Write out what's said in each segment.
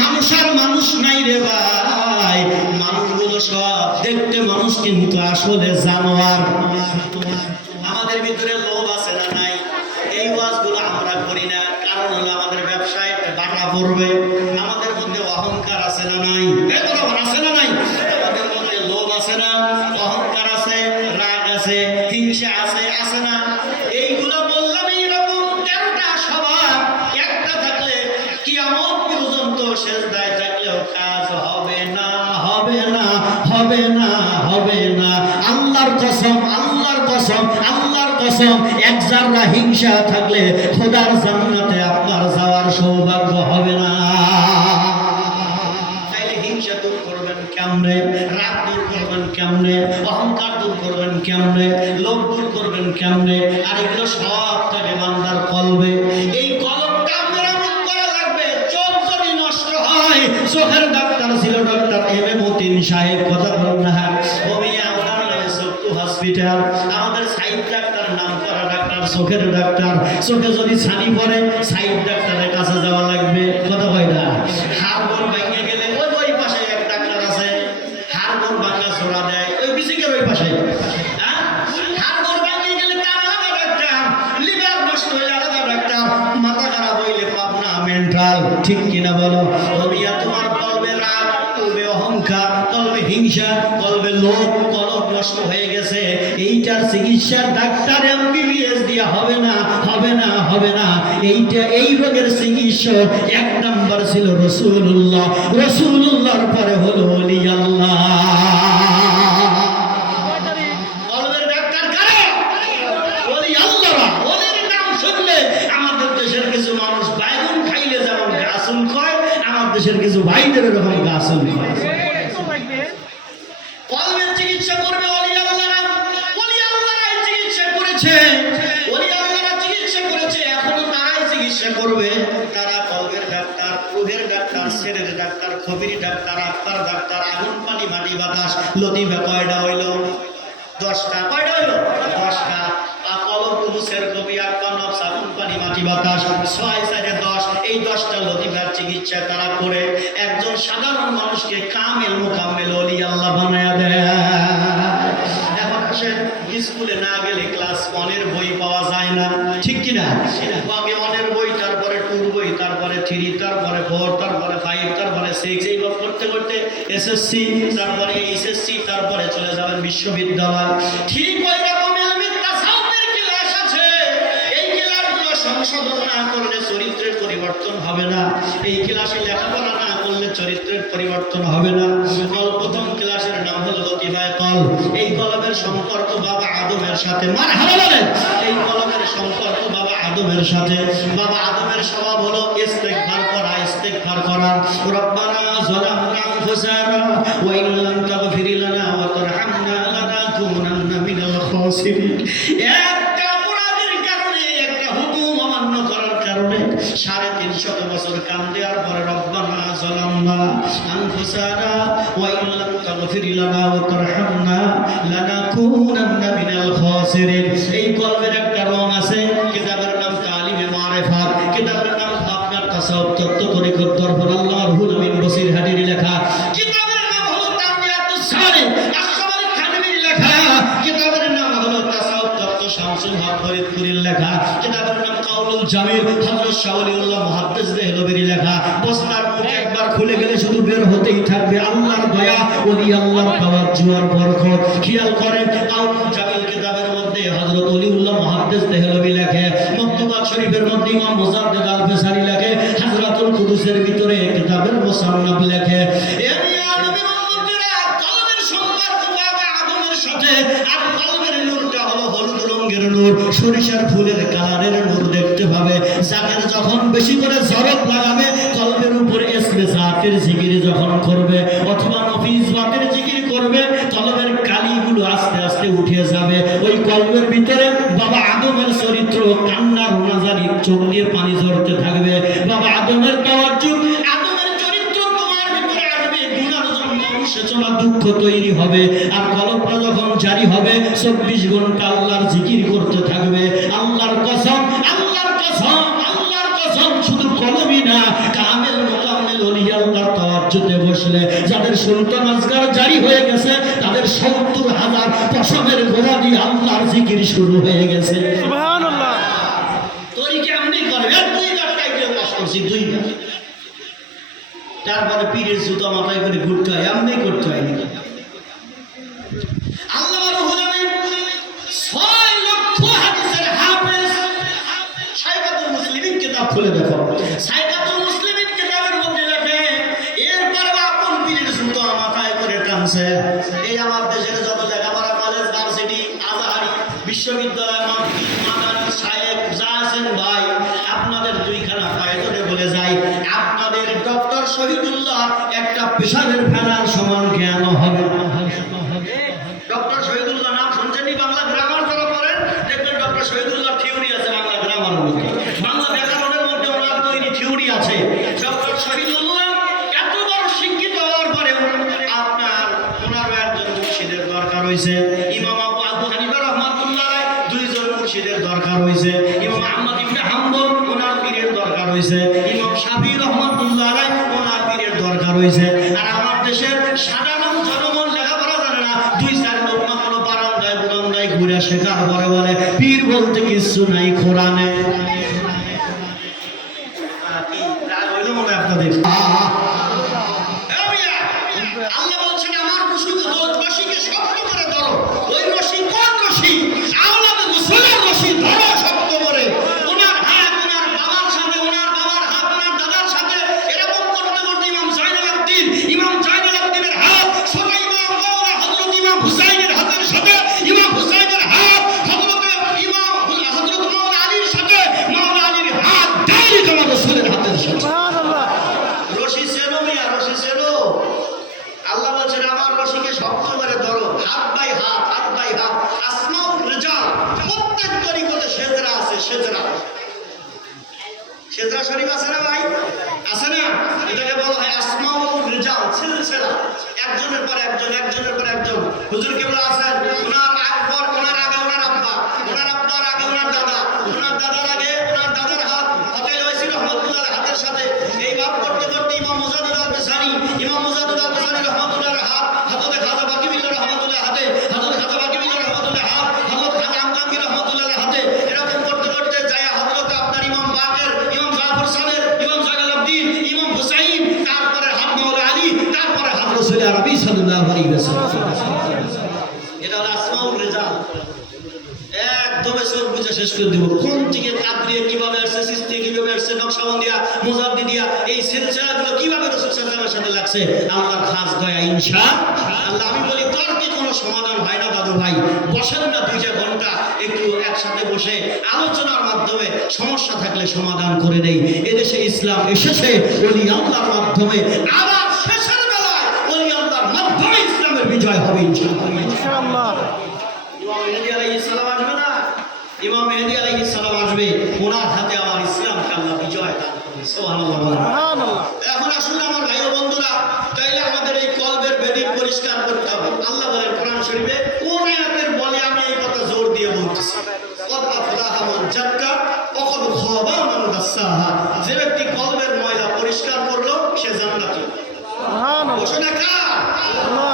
মানুষ আর মানুষ নাই রে ভাই, মানুষগুলো সব দেখতে মানুষ কিন্তু আসলে জানোয়ার। আমাদের ভিতরে লোভ আছে না নাই? এই ওয়াজগুলো আমরা করি না, কারণ হলো আমাদের ব্যবসায় বাটা পড়বে। আমাদের মধ্যে অহংকার আছে না নাই? আছে না নাই? আমাদের মধ্যে লোভ আছে না, অহংকার আছে, রাগ আছে, হিংসা আছে, আছে না? এইগুলো বললাম, এইরকম 13টা স্বভাব একটা থাকলে কিয়ামত পর্যন্ত সেজদায় থাকলেও কাজ হবে না, হবে না, হবে না, হবে না। আল্লাহর কসম, আল্লাহর কসম, আল্লাহর কসম, এক জাররা হিংসা থাকলে খোদার জান্নাতে আপনার যাওয়ার সৌভাগ্য হবে না। তাইলে হিংসা দূর করবেন কেমনে? রাগ দূর করবেন কেমনে? অহংকার দূর করবেন কেমনে? লোভ দূর করবেন কেমনে? আর এগুলো সব থাকে বান্দার কলবে। এই কলবটা মেরামত করা লাগবে। চোখ যদি নষ্ট হয়, চোখের ডাক্তার ছিল ডক্টর এম.এ. মতিন সাহেব, কথা বলেন না? হসপিটাল, আমাদের সাইড ডাক্তার, নাম করা ডাক্তার, চোখের ডাক্তার। চোখে যদি ছানি পড়ে, সাইড ডাক্তারের কাছে যাওয়া লাগবে, কথা হয় না? হাড় ভেঙে গেলে ওই পাশে এক ডাক্তার আছে, হাড় ভাঙা জোড়া দেয়, ওই বিসিকের ওই পাশে। হাড় ভেঙে গেলে তার আলাদা ডাক্তার, লিভার নষ্ট হলে আলাদা ডাক্তার, মাথা খারাপ হইলে পাবনা মেন্টাল, ঠিক কিনা বলো? ওমিয়া তোমার কলবে রাগ, কলবে অহংকার, কলবে হিংসা, কলবে লোভ, কলব নষ্ট হয়ে গেছে। এইটার চিকিৎসার ডাক্তার এমবিবিএস দিয়া হবে না, হবে না, হবে না। এইটা, এই রোগের চিকিৎসক এক নাম্বার ছিল রাসূলুল্লাহ, রাসূলুল্লাহর পরে হলো ওলি আল্লাহ। কলবের ডাক্তার কারা? ওলি আল্লাহরা। ওলির নাম শুনলে আমাদের দেশের কিছু মানুষ বাইগুন খাইলে যেমন গাছুল কয়, আমার দেশের কিছু ভাইদের এরকম গাছুল কয়। কলবের চিকিৎসা করবে ওলি আল্লাহরা। ওলি আল্লাহরাই চিকিৎসা করেছে, ওলি আল্লাহরা চিকিৎসা করেছে, এখনো তারাই চিকিৎসা করবে। তারা কলবের ডাক্তার, রুহের ডাক্তার, শরীরের ডাক্তার, খবির ডাক্তার, আত্মার ডাক্তার। আগুন পানি মাটি বাতাস লতিফা কয়টা হইল? 10টা। কয়টা হইল? 10টা। কলব কুবুসের কবি, আত্মা, নফস, আগুন পানি মাটি বাতাস, 6 4 10। এই 10টা লতিফার চিকিৎসা তারা করে একজন সাধারণ মানুষকে কামেল মুকাম্মেল ওলি আল্লাহ বানায়া দেয়। এখন আসেন, স্কুলে না গেলে ক্লাস 1-এর বই পাওয়া যায় না, ঠিক কিনা? আগে 1-এর বই, তারপরে 2-র বই, তারপরে 3, তারপরে 4, তারপরে 5, তারপরে 6, এইভাবে করতে করতে এসএসসি, তারপরে এইচএসসি, তারপরে চলে যাবেন বিশ্ববিদ্যালয়। ঠিক ওই রকম ইলমে তাসাউফের ক্লাস আছে। এই ক্লাসগুলো সংশোধন না করলে চরিত্রের পরিবর্তন হবে না। এই ক্লাসে লেখাপড়া না করলে চরিত্রের পরিবর্তন হবে না। প্রথম ক্লাসের নাম হলো লতিফায়ে কলব। এই কলবের সম্পর্ক বাবা আদমের সাথে। মারহাবা বলেন। এই কলবের সম্পর্ক বাবা আদমের সাথে। বাবা আদমের স্বভাব হলো ইস্তেগফার করা, ইস্তেগফার করা। রব্বানা যালামনা আনফুসানা ওয়া ইন লাম তাগফির লানা ওয়া তারহামনা লানাকুনান্না মিনাল খাসিরিন। একটা অপরাধের কারণে, একটা হুকুম অমান্য করার কারণে 350 বছর কান দেওয়ার পরে রব্বানা যালামনা আনফুসানা ওয়া ইন লাম তাগফির লানা ওয়া তারহামনা লানাকুনান্না মিনাল খাসিরিন। এই কলবের একটা রং আছে, কিতাবের নাম তালিমে মারিফাত, কিতাবের নাম আপনার তাসাউফ তত্ত্ব তরিকত দরবার আল্লাহ রুহুল আমিন বসির হাদির লেখা। কিতাবের নাম হলো তানবিয়াতুস সালিক, আশরাফুল খানবীর লেখা। কিতাবের নাম হলো তাসাউফ তত্ত্ব শামসুল হক ফরিদপুরের লেখা। কিতাবের নাম কাউলুল জামিল, হযরত শাহ ওলিউল্লাহ মুহাদ্দিস দেহলভীর লেখা। বস্তার মুখ একবার খুলে গেলে শুধু বের হতেই থাকবে আল্লাহর দয়া, ওলি আল্লাহর তাওয়াজ্জুহ আর বরকত। খেয়াল করেন, কাউলুল জামিল কিতাবের মধ্যে হযরত ওলিউল্লাহ মুহাদ্দিস দেহলভী লেখে, মকতুবাত শরীফের মধ্যে ইমাম মুজাদ্দিদ আল ফেসারি লেখে, হাজরাতুল কুদুসের ভিতরে কিতাবের মুসান্নাফ লেখে। কলবের সম্পর্ক বাবা আদমের সাথে, আর কলবের নূরটা হলো হলুদ রঙের নূর, সরিষার ফুলের কালারের নূর দেখতে পাবে। জাকের যখন বেশি করে জরব লাগাবে, কলবের উপরে ইসমে জাতের জিকির যখন করবে অথবা নফিস জাতের জিকির করবে, কলবের কালিগুলো আস্তে আস্তে উঠে যাবে। ওই কলবের ভিতরে বাবা আদমের চরিত্র, কান্না রোনাজারি, চোখ দিয়ে পানি ঝরতে থাকবে। বাবা আদমের তাওয়াজ্জুহ, আদমের চরিত্র তোমার ভিতরে আসবে। গুনার জন্য অনুশোচনা, দুঃখ তৈরি হবে। আর কলবটা যখন জারি হবে, 24 ঘন্টা আল্লাহর জিকির করতে থাকবে। আল্লাহর কসম, আল্লাহর কসম, আল্লাহর কসম, শুধু কলবই না, কামেল মুকাম্মেল ওলি আল্লাহ বসলে যাদের সুলতান আজগার জারি হয়ে গেছে তাদের 70,000 পশমের ঘোড়া দিয়ে আল্লাহর জিকির শুরু হয়ে গেছে। সুবহানাল্লাহ। তোরই কেমনি করে এক দুইবার টাইপে পাস করছি দুইবার, তারপরে পীরের জুতা মাথায় করে ঘুরতে হয়, এমনি করতে হয় নাকি? আল্লাহ রুহুল আমিন 6 লক্ষ হাদিসের হাফেজ। শাইখাতুল মুসলিমিন কিতাব খুলে দেখো, শাইখাতুল মুসলিমিন কিতাবের মধ্যে লেখে এরপরে আপন পীরের জুতা মাথায় করে টানছে। এই আমার দেশের যত লেখাপড়া কলেজ ভার্সিটি আজহারি বিশ্ববিদ্যালয় মাদানী শায়েখ যা আছেন ভাই, আপনাদের দুইখানা পায়ে ধরে বলে যাই, আপনাদের ডক্টর শহীদুল্লাহ একটা পেশাবের ফেনার সমান জ্ঞান হবে। ডক্টর শহীদুল্লাহ নাম শুনছেনই? বাংলা গ্রামার যারা পড়েন দেখবেন ডক্টর শহীদুল্লাহ থিওরি আছে বাংলা গ্রামারের মধ্যে, বাংলা ব্যাকরণের মধ্যে ওনার তৈরি থিওরি আছে। ডক্টর শহীদুল্লাহ এত বড় শিক্ষিত হওয়ার পরে আপনার ওনারও একজন মুর্শিদের দরকার হয়েছে। ইমাম আবু হানিফা রাহমাতুল্লাহ আলাইহি দুইজন মুর্শিদের দরকার হয়েছে। ইমাম আহমদ ইবনে হাম্বল ওনার পীরের দরকার হয়েছে। ইমাম শাফি রাহমাতুল্লাহ আলাইহি ওনার পীরের দরকার হয়েছে। আর আমার দেশের সাধারণ জনগণ লেখাপড়া জানে না, দুই চার লোক না কোনো বারান্দায় বুরান্দায় ঘুরে শেখার পরে বলে পীর বলতে কিছু নাই কোরআনে। কি রাগ হইল মনে হয় আপনাদের? আল্লাহ বলছেন আমার রশিকে শক্ত করে ধরো। ওই রশি কোন রশি? আওলাদের রাসূলের রশি ধরো শক্ত করে। ওনার হাত ওনার বাবার সাথে, ওনার বাবার হাত ওনার দাদার সাথে, এরকম করতে করতে ইমাম জাইনুল আবদিনের হাত ছোট ইমাম মাওলানা হযরত ইমাম হুসাইনের হাতের সাথে, ইমাম হুসাইনের হাত হযরত মাওলানা আলীর সাথে, মাওলানা আলীর হাত ডাইরেক্ট আমার রাসূলের হাতের সাথে। সুবহানাল্লাহ। রশি চেনো মিয়া, রশি চেনো? আল্লাহ বলছেন আমার রশিকে শক্ত করে ধরো, হাত বাই হাত, হাত বাই হাত। আসমাউর রিজাল, প্রত্যেক তরিকতে সেজরা আছে, সেজরা শরীফ আছে না ভাই? আছে না? এটাকে বলা হয় আসমাউর রিজাল, সিলসিলা, একজনের পর একজন, একজনের পর একজন। হুজুর কেবলা আছেন, ওনার পর ওনার আগে ওনার আব্বা, ওনার আব্বার আগে ওনার দাদা, ওনার দাদার আগে ওনার দাদার হাত, হযরত ওয়াইসি রাহমাতুল্লাহ হাতের সাথে এই ভাব করতে করতে ইমাম মুজাদ্দিদ আল-বিসারি, ইমাম মুজাদ্দিদ আল-বিসারি রাহমাতুল্লাহর হাত, হযরত খাজা বাকিবিল্লাহ রাহমাতুল্লাহ হাতে, হযরত খাজা বাকিবিল্লাহ রাহমাতুল্লাহ হাত, হযরত খাজা আমকাঙ্গি রাহমাতুল্লাহর হাতে, এরকম করতে করতে যায় হযরত আপনার ইমাম বাকের, ইমাম জাফর সালেহ, ইমাম জালালউদ্দিন, ইমাম হুসাইন, তারপরে হাত মাওলানা আলী, তারপরে হাত রাসূল আরবি সাল্লাল্লাহু আলাইহি ওয়াসাল্লাম। এটা হলো আসমাউর রিজাল। একদমে চোখ বুঝে শেষ করে দিব। কোন থেকে কাদরিয়া কিভাবে আসছে, সিস্তি কিভাবে আসছে, নকশবন্দিয়া, মুজাদ্দিদিয়া, এই সিলসিলাগুলো কিভাবে রাসূল সাল্লাল্লাহু আলাইহি ওয়াসাল্লামের সাথে লাগছে, আল্লাহর খাস দয়া ইনশাআল্লাহ। আমি বলি তর্কে কোনো সমাধান হয় না দাদু ভাই, বসেন না 2-4 ঘন্টা একটু একসাথে বসে আলোচনার মাধ্যমে সমস্যা থাকলে সমাধান করে দেই। এদেশে ইসলাম এসেছে ওলি আল্লাহর মাধ্যমে, আবার শেষের বেলায় ওলি আল্লাহর মাধ্যমে ইসলামের বিজয় হবে ইনশাআল্লাহ। ইনশাআল্লাহ। ইমাম মেহেদী আলাইহিস সালাম আসবে না? ইমাম মেহেদী আলাইহিস সালাম আসবে, ওনার হাতে আমার ইসলামকে আল্লাহ বিজয় দান করবে। সুবহানাল্লাহ। সুবহানাল্লাহ। এখন আসুন আমার ভাই ও বন্ধুরা, তাইলে আমাদের এই কলবের বেদী পরিষ্কার করতে হবে। আল্লাহ বলেন কোরআন শরীফে, কোন আয়াতের বলে আমি এই কথা জোর দিয়ে বলতেছি, কদ আফলাহা মান যাক্কা ওয়া কদ খাবা মান দাসাহা। যে ব্যক্তি কলবের ময়লা পরিষ্কার করলো সে জান্নাতি। সুবহানাল্লাহ। ঘোষণা কার?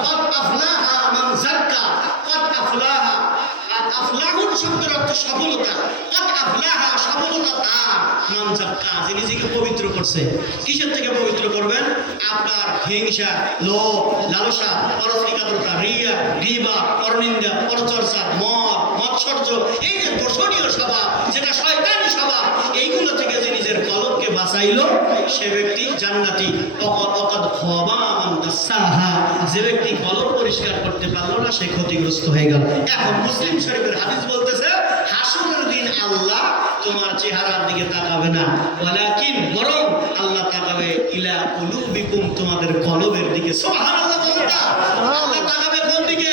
কদ আফলাহা মান যাক্কা, কদ আফলাহা, আফলাহুন শব্দের অর্থ সফলতা, কদ আফলাহা সফলতা তার, মান যাক্কা যিনি নিজেকে পবিত্র করছে। কিসের থেকে পবিত্র করবেন? আপনার হিংসা, লোভ, লালসা, পরশ্রীকাতরতা, রিয়া, গীবা, পরনিন্দা, পরচর্চা, মদ, মৎসর্য, এই যে দোষণীয় স্বভাব, যেটা শয়তানি স্বভাব, এইগুলো থেকে যে নিজের কলবকে বাঁচাইলো সে ব্যক্তি জান্নাতি। ওয়াকাদ খাবা মান দাসাহা, যে ব্যক্তি কলব পরিষ্কার করতে পারলো না সে ক্ষতিগ্রস্ত হয়ে গেল। এখন মুসলিম শরীফের হাদিস বলতেছে হাসরের দিন আল্লাহ তোমার চেহারার দিকে তাকাবে না, ওয়ালাকিন বরং আল্লাহ তাকাবে ইলা কুলুবিকুম, তোমাদের কলবের দিকে। সুবহানাল্লাহ। আল্লাহ তাকাবে কোন দিকে?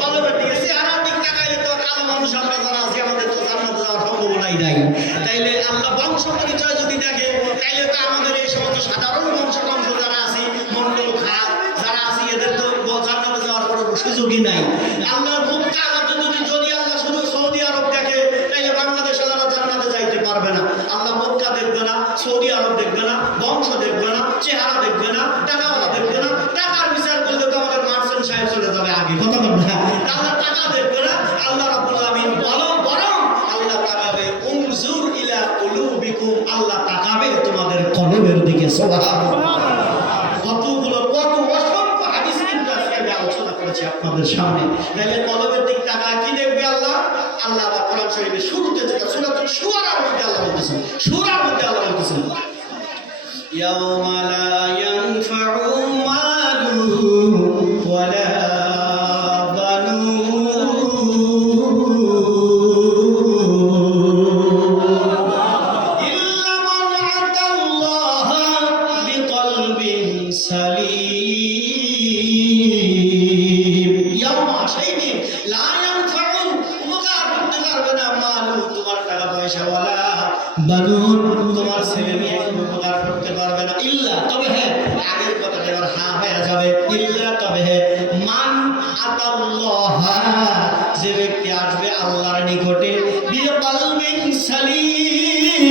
কলবের দিকে। চেহারার দিকে তাকাইলে তো কালো মানুষ আমরা যারা আছি আমাদের তো জান্নাতে যাওয়ার সম্ভাবনাই নাই। তাইলে আল্লাহ বংশ পরিচয় যদি দেখে, তাইলে তো আমাদের এই সমস্ত সাধারণ বংশ যারা আছি, মন্ডল খাত যারা আছি, এদের তো জান্নাতে যাওয়ার কোনো সুযোগই নাই। আল্লাহর মুখ কাগজে যদি আল্লাহ শুধু সৌদি আরব দেখে, তাইলে বাংলাদেশে যারা জান্নাতে যাইতে পারবে না। আল্লাহ মক্কা দেখবে না, সৌদি আরব দেখবে না, বংশ দেখবে না, চেহারা দেখবে না, টাকাওয়ালা দেখবে না, কলবের দিকে। সুবহানাল্লাহ। কতগুলো কত অসংখ্য হাদিস কিন্তু আজকে আমি আলোচনা করেছি আপনাদের সামনে। তাহলে কলবের দিক তাকায় কি দেখবে আল্লাহ? আল্লাহ বা কোরআন শরীফের শুরুতে যেটা সূরাতুল শুআরার মধ্যে আল্লাহ বলতেছেন, সূরার মধ্যে আল্লাহ বলতেছেন ইয়াউমা লা ইয়ানফাউ মালু ওয়ালা বানুন, তোমার ছেলে মেয়ে উপকার করতে পারবে না ইল্লা, তবে হ্যাঁ আগের কথাটা এবার হা হয়ে যাবে, ইল্লা তবে হ্যাঁ মান আতাল্লাহ, যে ব্যক্তি আসবে আল্লাহর নিকটে বিকলবিন সালিম,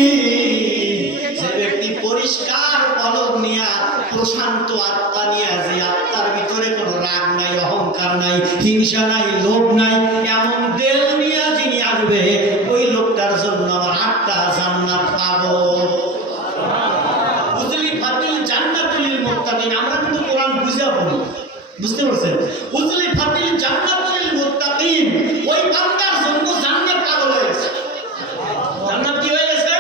যে ব্যক্তি পরিষ্কার কলব নিয়া প্রশান্ত আত্মা নিয়া, যে আত্মার ভিতরে কোনো রাগ নাই, অহংকার নাই, হিংসা নাই, লোভ নাই, এমন দেল নিয়া যিনি আসবে ওই লোকটার জন্য আমার 8টা জান্নাত পাবো। উজলি ফাতিল জান্নাতুল মুত্তাকিন, আমরা কিন্তু কোরআন বুঝা পড়ি, বুঝতে পারছেন? উজলি ফাতিল জান্নাতুল মুত্তাকিন, ওই বান্দার জন্য জান্নাত পাগল হয়ে গেছে। জান্নাত কি হয়ে গেছে?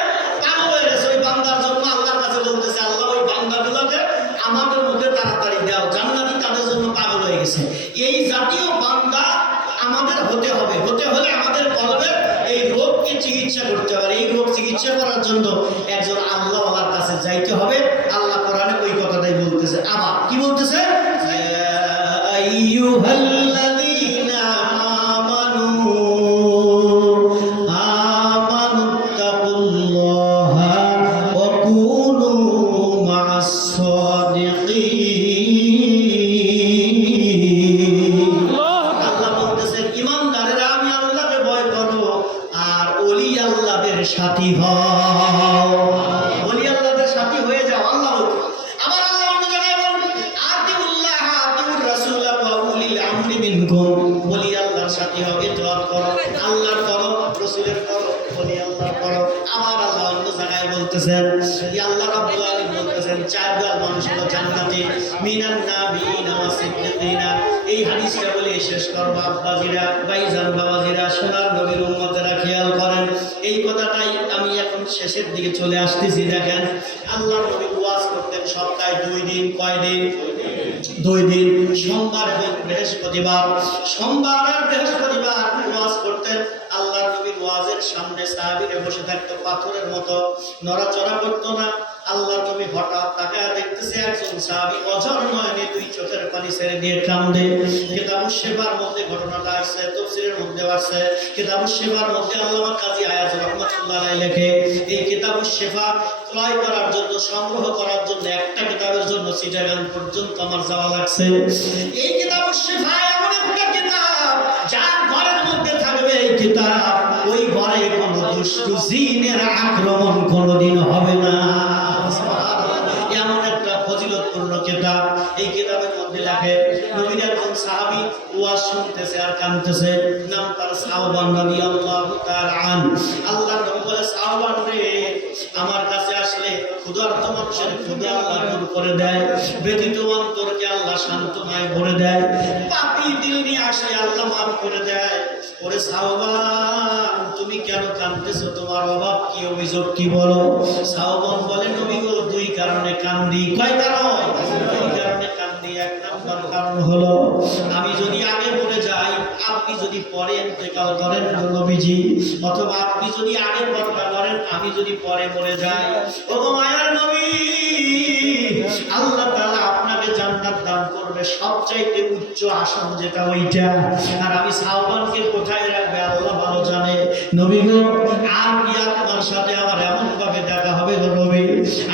পাগল হয়ে গেছে। ওই বান্দার জন্য আল্লাহর কাছে বলতেছে, আল্লাহ ওই বান্দাগুলোকে আমাদের মধ্যে তাড়াতাড়ি দাও, জান্নাতই তাদের জন্য পাগল হয়ে গেছে। এই জাতীয় বান্দা আমাদের হতে হবে। হতে হলে আমাদের কলবের এই রোগকে চিকিৎসা করতে হবে। এই রোগ চিকিৎসা করার জন্য একজন আল্লাহওয়ালার কাছে যাইতে হবে। আল্লাহ কোরআনে ওই কথাটাই বলতেছে। আবার কি বলতেছে? আইয়ুহাল্লাযীনা আমানু আমানুত্তাকুল্লাহা ওয়া কুনু মা'আস সাদিকিন। আল্লাহ বলতেছেন, ঈমানদারেরা আমি আল্লাহকে ভয় করো আর ওলি আল্লাহদের সাথী হও। ওলি আল্লাহদের সাথী হয়ে যাও আল্লাহ বলতে। আবার আল্লাহ অন্য জায়গায় বলেন, আতিউল্লাহ আতিউর রাসূল ওয়া উলিল আমরি মিনকুম, ওলি আল্লাহর সাথী হও, ইতআত করো, আল্লাহর করো, রাসূলের করো, ওলি আল্লাহর করো। আবার আল্লাহ অন্য জায়গায় বলতেছেন, ইয়া আল্লাহ রাব্বুল আলামিন বলতেছেন, 4 দল মানুষ হলো জান্নাতে, মিনান নাবিয়িনা ওয়া সিদ্দিকিনা। এই হাদিসটা বলে শেষ করব। আব্বাজিরা, ভাইজান, বাবাজিরা, সোনার নবীর উম্মতেরা খেয়াল করেন, এই কথাটাই আমি এখন শেষের দিকে চলে আসতেছি। দেখেন, আল্লাহর নবী ওয়াজ করতেন সপ্তাহে 2 দিন। কয় দিন? 2 দিন। সোমবার এবং বৃহস্পতিবার। সোমবার আর বৃহস্পতিবার ওয়াজ করতেন। আল্লাহর নবীর ওয়াজের সামনে সাহাবীরা বসে থাকতো, পাথরের মতো নড়াচড়া করতো না। আল্লাহর নবী হঠাৎ তাকায় দেখতেছে একজন সাহাবী অঝর নয়নে 2 চোখের পানি ছেড়ে দিয়ে কান্দে। কিতাবুশ শিফার মধ্যে ঘটনাটা আসছে, তাফসীরের মধ্যে আসছে। কিতাবুশ শিফার মধ্যে আল্লামা কাজী আয়াজ রাহমাতুল্লাহ আলাইহি লেখে, এই কিতাবুশ শিফা ক্রয় করার জন্য, সংগ্রহ করার জন্য, একটা কিতাবের জন্য চিটাগাং পর্যন্ত আমার যাওয়া লাগছে। এই কিতাবুশ শিফা এমন একটা কিতাব যার ঘরের মধ্যে থাকবে এই কিতাব, ওই ঘরে কোনো দুষ্ট জিনের আক্রমণ কোনোদিন হবে না। এমন একটা ফজিলতপূর্ণ কিতাব। এই কিতাবের মধ্যে লেখে, নবীর একজন সাহাবী ওয়াজ শুনতেছে আর কাঁদতেছে, নাম তার সাওবান রাদিয়াল্লাহু তাআলা আন। আল্লাহর নবী বলে, সাওবান রে, আমার কাছে আসলে ক্ষুধার্ত মানুষের ক্ষুধা আল্লাহ দূর করে দেয়, ব্যথিত অন্তরকে আল্লাহ সান্ত্বনায় ভরে দেয়, পাপী দিল নিয়ে আসলে আল্লাহ মাফ করে দেয়। ওরে সাওবান, তুমি কেন কাঁদতেছো? তোমার অভাব কি, অভিযোগ কি বলো? সাওবান বলে, নবী গো, 2 কারণে কান্দি। কয় কারণ? 2 কারণে কান্দি। 1 নম্বর কারণ হলো, আমি যদি আগে মরে যাই, আপনি যদি পরে ইন্তেকাল করেন নবীজি, অথবা আপনি যদি আগে পরকা করেন, আমি যদি পরে মরে যাই, ও মায়ার নবী, আল্লাহ তাআলা আপনাকে জান্নাত দান করবে, সবচাইতে উচ্চ আসন যেটা ওইটা। আর আমি সাওবানকে কোথায় রাখবে আল্লাহ ভালো জানে। নবী গো, আর কি আপনার সাথে আমার এমন ভাবে দেখা হবে গো নবী?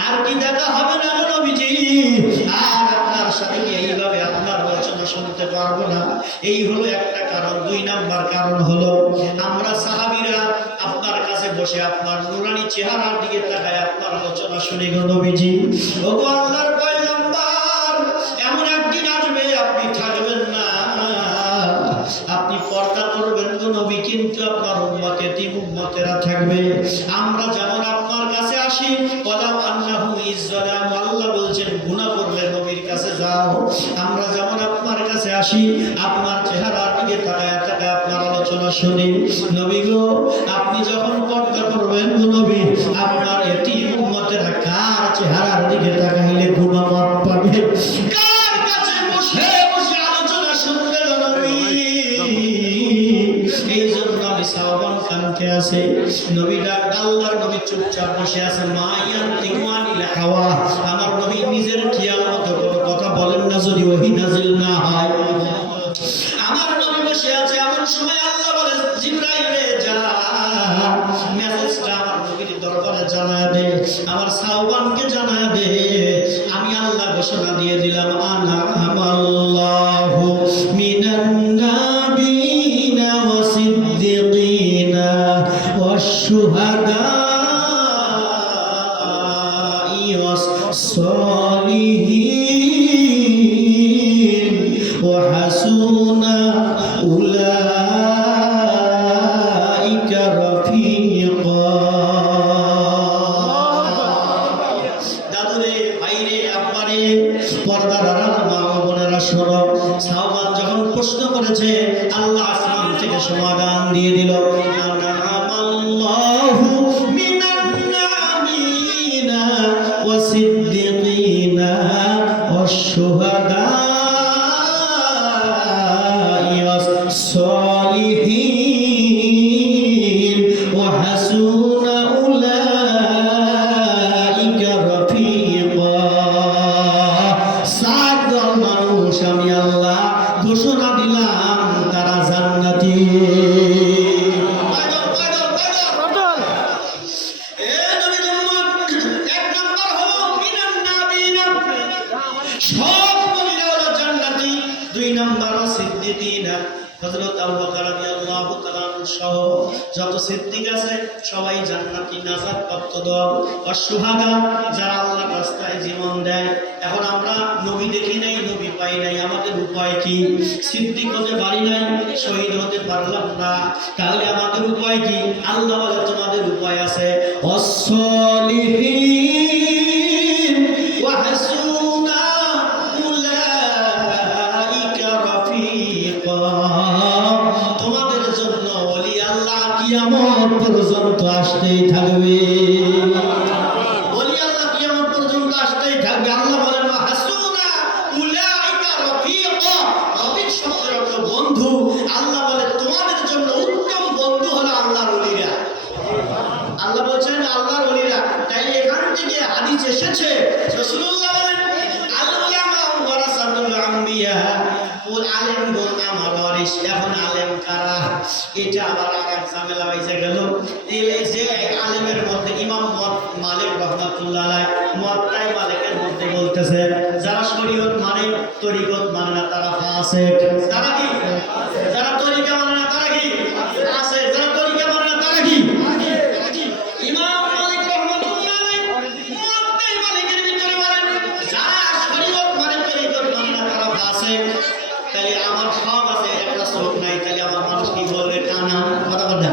আর কি দেখা হবে না গো নবীজি? আর আপনার সাথে কি এইভাবে আপনার আলোচনা শুনতে পারবো না? এই হলো একটা কারণ। 2 নাম্বার কারণ হলো, আমরা সাহাবীরা আপনার কাছে বসে আপনার নুরানি চেহারার দিকে তাকায় আপনার আলোচনা শুনি গো নবীজি। ও গো আল্লাহর পয়গম্বর, এমন একদিন আসবে আপনি থাকবেন না, আপনি পর্দা করবেন গো নবী, কিন্তু আপনার উম্মতে তিন উম্মতেরা থাকবে। আমরা যেমন আপনার কাছে আসি, ওয়ালাউ আন্নাহু ইজ্জালা বলছেন গুনাহ করলে নবীর কাছে যাও। আমরা যেমন আপনার কাছে আসি, আপনার চেহারার দিকে তাকায় তাকায় আপনার আলোচনা শুনি। নবী গো, আপনি যখন পর্দা করবেন গো নবী, আপনার এতিম উম্মতেরা কার চেহারার দিকে তাকাইলে গুনাহ মাফ পাবে? কার কাছে বসে বসে আলোচনা শুনবে গো নবী? এই জন্য আমি সাওবান খানকে আছে নবী ডাক, আল্লাহর নবী চুপচাপ বসে আছে। মায়ান তিকওয়ানিল হাওয়া, আমার নবী নিজের খেয়াল মতো কোনো কথা বলেন না যদি ওহী নাজিল না হয়। আমার নবী বসে আছে, এমন সময় আল্লাহ বলে জিবরাইল রে যা মেসেজটা আমার নবীর দরবারে জানায় দে, আমার সাওবানকে জানায় দে, আমি আল্লাহ ঘোষণা দিয়ে দিলাম আনা আমাল্লাহু মিনান নাবিয়িনা ওয়া সিদ্দিকিনা ওয়াশ শুহাদাই ওয়াস সালিহিন ওয়া হাসুনা উলাইকা রাফিকা। দাদুরে, ভাইরে, আব্বারে, পর্দার আড়াল মা ও বোনেরা শোনো, সাওবান যখন প্রশ্ন করেছে আল্লাহ আসমান থেকে সমাধান দিয়ে দিল। আল্লাহু মিনান নাবিয়িনা ওয়া সিদ্দিকিনা ওয়াশ শুহাদাই ওয়াস সালিহিন ওয়া হাসুনা উলাইকা রাফিকা। সাত দল মানুষ আমি আল্লাহ ঘোষণা দিলাম তারা জান্নাতি। বাদল এ নবীর উম্মত, এক নাম্বার হলো মিনান নাবিয়িনা, সব নবীরা হলো জান্নাতি। দুই নাম্বার সিদ্দিকিনা, হযরত আবু বকর রাদিয়াল্লাহু তাআলা সহ যত সিদ্দিক আছে সবাই জান্নাতি, নাজাত প্রাপ্ত দল। আর শুহাদা, যারা আল্লাহর রাস্তায় জীবন দেয়। এখন আমরা নবী দেখি নাই, নবী পাই নাই, আমাদের উপায় কি? সিদ্দিক হতে পারি নাই, শহীদ হতে পারলাম না, তাহলে আমাদের উপায় কি? আল্লাহ বলে তোমাদের উপায় আছে, অসলিহিন ওয়া হাসুনা উলাইকা রাফিকা। তোমাদের জন্য ওলি আল্লাহ কিয়ামত পর্যন্ত আসতেই থাকবে। ওলি আল্লাহ কিয়ামত পর্যন্ত আসতেই থাকবে। আল্লাহ বলেন ওয়া হাসুনা উলাইকা রাফিকা, রাফিক শব্দের অর্থ বন্ধু। আল্লাহ বলে তোমাদের জন্য উত্তম বন্ধু হলো আল্লাহর ওলিরা। আল্লাহ বলছেন আল্লাহর ওলিরা। তাইলে এখান থেকে হাদিস এসেছে, রাসূলুল্লাহ বলেন আল উলামা ওয়ারাসাতুল আম্বিয়া, ওল আলেমগণ আমার ওয়ারিস। এখন আলেম কারা? এটা আবার আরেক ঝামেলা হইছে গেল। এই যে আলেমের মধ্যে ইমাম মালিক রাহমাতুল্লাহ আলাইহি মুয়াত্তা মালিকের মধ্যে বলতেছে যারা শরীয়ত মানে তরিকত মানে না তারা ফাসিক। তারা কি? যারা তরিকা মানে না তারা কি? ফাসিক। যারা তরিকা মানে না তারা কি? ইমাম মালিক রাহমাতুল্লাহ আলাইহি মুয়াত্তা মালিকের ভিতরে বলেন যারা শরীয়ত মানে তরিকত মানে না তারা ফাসিক। তাহলে আমার সব আছে, একটা চোখ নাই, তাহলে আমার মানুষ কি বলবে? কানা। কথা বলতে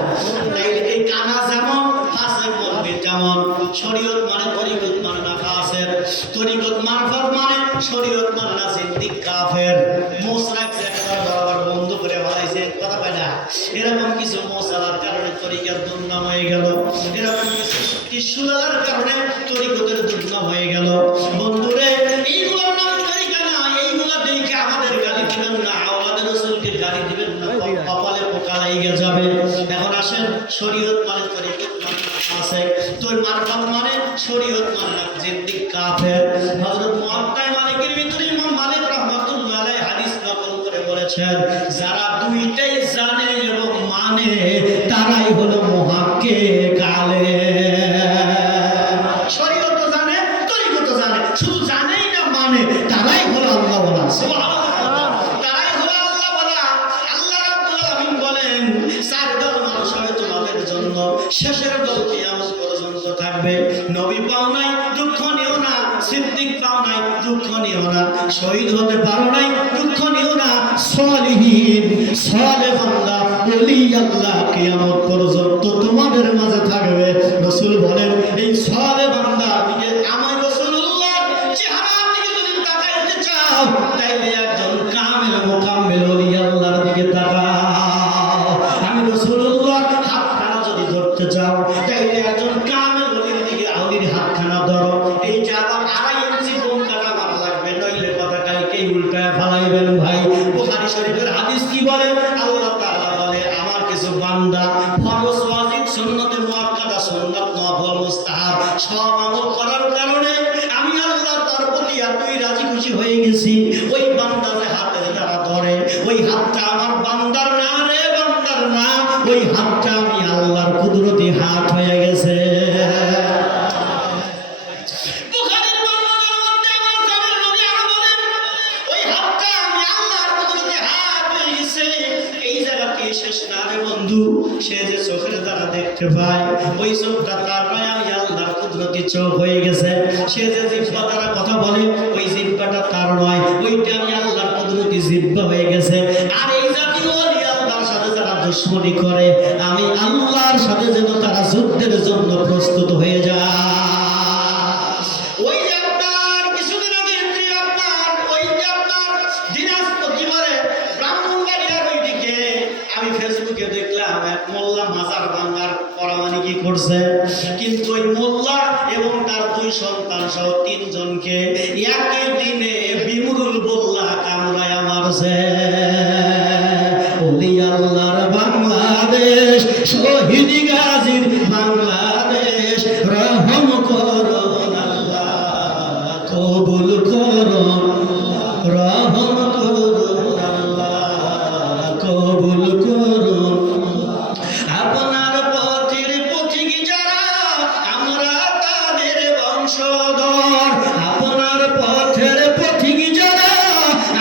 তাইলে এই কানা যেমন ফাসিক বলবে তেমন। শরীয়ত মানে তরিকত মানে না ফাসিক, তরিকত মারফত মানে শরীয়ত মানে না জিন্দিক কাফের। মোসরাক একবার বরাবর বন্ধ করে ফেলাইছে। কথা কয় না? এরকম কিছু মোসালার কারণে তরিকার দুর্নাম হয়ে গেল, এরকম কিছু ত্রিশূলার কারণে তরিকতের দুর্নাম হয়ে গেল। বন্ধুরে, এইগুলোর নাম তরিকা না, এইগুলা দেখে আমাদের গালি দিবেন না, আমাদের রাসূলকে গালি দিবেন না, কপালে পোকা লেগে যাবে। এখন আসেন, শরীয়ত মানে তরিকত মানে ফাসিক, তোর মারফত মানে শরীয়ত মানে না জিন্দিক কাফের। হযরত মুয়াত্তা মালিকের ভিতরে ইমাম মালিক রাহমাতুল্লাহ আলাইহি হাদিস নকল করে বলেছেন যারা দুইটাই জানে এবং মানে তারাই হলো মুহাক্কিক আলেম। শরীয়ত জানে, তরিকত জানে, শুধু জানেই না মানে তারাই হলো আল্লাহ ওয়ালা। সুবহানাল্লাহ, তারাই হলো আল্লাহ ওয়ালা। আল্লাহ রাব্বুল আলামিন বলেন চার দল মানুষ হবে তোমাদের জন্য, শেষের দল কিয়ামত পর্যন্ত থাকবে। নবী পাও নাই দুঃখ নিও না, সিদ্দিক পাও নাই দুঃখ নিও না, শহীদ হতে পারো নাই দুঃখ নিও না, সালিহিন সালেহ বান্দা ওলি আল্লাহ কিয়ামত পর্যন্ত তোমাদের মাঝে থাকবে। রাসূল বলেন এই সালেহ বান্দা দিকে আমার রাসূলুল্লাহর চেহারা এতই রাজি খুশি হয়ে গেছি, ওই বান্দার হাতে যারা ধরে ওই হাতটা আমার বান্দার না রে, বান্দার না, ওই হাতটা আমি আল্লাহর কুদরতি হাত হয়ে গেছে। বুখারীর বর্ণনার মধ্যে আমার জানের নবী আরো বলেন, ওই হাতটা আমি আল্লাহর কুদরতি হাত হয়ে গেছে। এই জায়গাতে শেষ না রে বন্ধু, সে যে চোখের দ্বারা দেখতে পায় ওই চোখটা তার নয়, আমি আল্লাহর কুদরতি চোখ হয়ে গেছে। সে যে জিহ্বা দ্বারা কথা বলে ওই জিহ্বাটা তার নয়, ওইটা আমি আল্লাহর কুদরতি জিহ্বা হয়ে গেছে। আর এই জাতীয় ওলি আল্লাহর সাথে যারা দুশমনি করে, আমি আল্লাহর সাথে যেন তারা যুদ্ধের জন্য প্রস্তুত হয়ে যায়। ওই যে আপনার কিছুদিন আগে আপনার ওই যে আপনার দিনাজপুর কি বলে ব্রাহ্মণবাড়িয়ার ওইদিকে আমি ফেসবুকে দেখলাম এক মোল্লা মাজার ভাঙার পরামানি কি করছে, কিন্তু ওই মোল্লা এবং তার দুই সন্তান সহ 3 জনকে একই দিনে বিমরুল বল্লা কামড়ায়া মারছে। ওলি আল্লাহর বাংলাদেশ, শহীদ গাজীর বাংলাদেশ, রহম করুন আল্লাহ, কবুল করুন, রহম করুন আল্লাহ, কবুল করুন। আপনার পথের পথিক যারা আমরা তাদের বংশধর, আপনার পথের পথিক যারা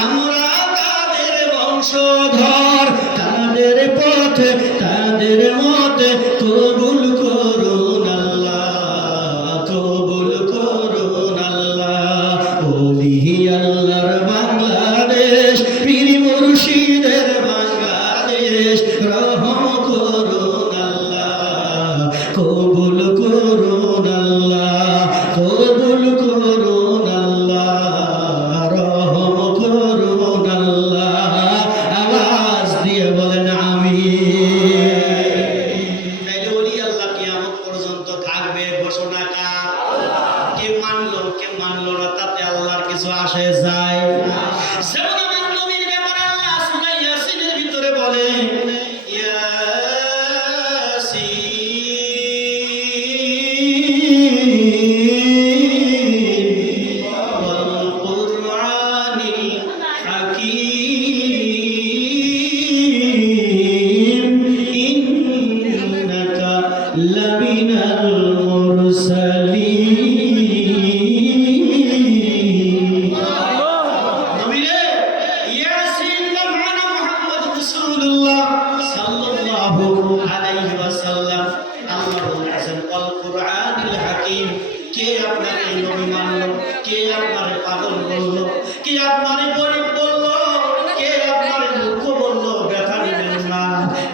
আমরা তাদের বংশধর, তাদের পথে তাদের মতে কবুল করুন আল্লাহ, কবুল করুন আল্লাহ। ওলি আল্লাহর বাংলাদেশ, পীর মুর্শিদের বাংলাদেশ, রহম করুন আল্লাহ, কবুল করুন আল্লাহ, কবুল করুন আল্লাহ, রহম করুন আল্লাহ। আওয়াজ দিয়ে বলেন আমিন। তাইলে ওলি আল্লাহ কিয়ামত পর্যন্ত থাকবে, ঘোষণা কার? কে মানলো না তাতে আল্লাহর কিছু আসে যায়। যেমন আমার নবীর ব্যাপারে আল্লাহ সূরা ইয়াসিনের ভিতরে বলে, ইয়াসিন ওয়াল কুরআনিল হাকীম ইন্নাকা লামিনাল মুরসালিন। নবীরে ইয়াসিন মাওলানা মুহাম্মদ রাসূলুল্লাহ সাল্লাল্লাহু আলাইহি ওয়াসাল্লাম আল্লাহ বলেছেন আল কুরআনিল হাকীম। কে আপনাকে নবী মানলো? কে আপনারে পাগল বলল? কে আপনারে গরীব বলল? কে আপনারে মূর্খ বলল? ব্যথা নেবেন না।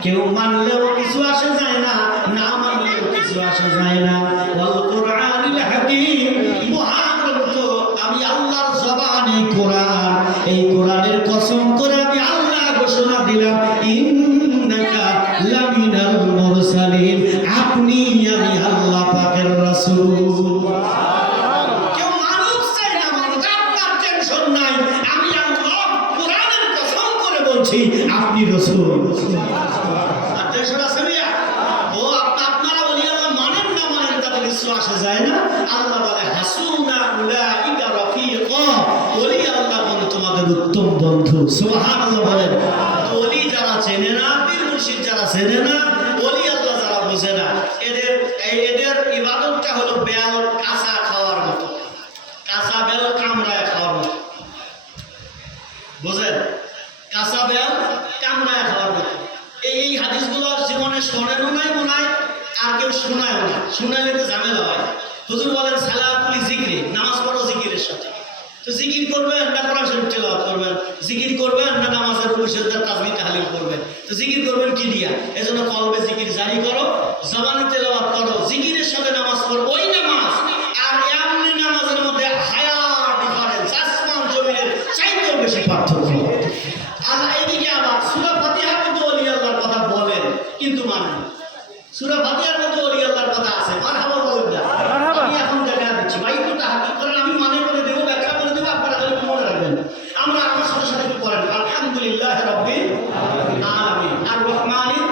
কেউ মানলেও কিছু আসে যায় না, না মানলেও কিছু আসে যায় না। আল কুরআনিল হাকীম মহাগ্রন্থ, আমি আল্লাহর জবানে কোরআন, এই কোরআনের কসম করে আমি আল্লাহ ঘোষণা দিলাম, ইন্নাকা লামিনাল মুরসালিন, আপনি আমি আল্লাহ পাকের রাসূল। কেউ মানুষ চাই না মানুষ, আপনার টেনশন নাই, আমি আল্লাহ কোরআনের কসম করে বলছি আপনি রাসূল। আর টেনশন আছে মিয়া? ও আপনারা ওলি আল্লাহ মানেন না মানেন তাতে কিছু আসে যায় না। আল্লাহ বলে হাসুনা উলাইকা রাফিকা, ওলি আল্লাহ বলে তোমাদের উত্তম বন্ধু। সুবহানাল্লাহ বলেন। তো ওলি যারা চেনে না, পীর মুর্শিদ যারা চেনে না, ওলি আল্লাহ যারা বোঝে না, এদের ইবাদতটা হলো বেল কাঁচা খাওয়ার মতো, কাঁচা বেল কামড়ায় খাওয়ার মতো। বুঝেন? কাঁচা বেল কামড়ায় খাওয়ার মতো। এই হাদিসগুলো জীবনে শোনেনও নাই মনে হয়, আর কেউ শোনায়ও না। শোনাইলে তো ঝামেলা হয়। হুজুর বলেন সালাতুল জিকরি, নামাজ পড়ো জিকিরের সাথে। তো জিকির করবেন না কোরআন শরীফ তেলাওয়াত করবেন? জিকির করবেন না নামাজের রুকু সিজদা তাসবিহ তাহলিল করবেন? তো জিকির করবেন কি দিয়া? এজন্য কলবে জিকির জারি করো, জবানে তেলাওয়াত করো, জিকিরের সাথে নামাজ পড়ো। ওই নামাজ আর এমনি নামাজের মধ্যে হায়া ডিফারেন্স, আসমান জমিনের চাইতেও বেশি পার্থক্য। আর এইদিকে আবার সূরা ফাতিহার মধ্যে ওলি আল্লাহর কথা বলেন কিন্তু মানেন না। সূরা ফাতিহার মধ্যে ওলি আল্লাহর কথা আছে, মারহাবা বলেন না। আমি এখন দেখা দিচ্ছি ভাই, একটু তাহাজ্জুদ করেন, আমি মানে করে দেবো, ব্যাখ্যা করে দেবো, আপনারা খালি মনে রাখবেন। আমরা আমার সাথে সাথে একটু পড়েন আলহামদুলিল্লাহ রাব্বিল আলামিন আর রহমানির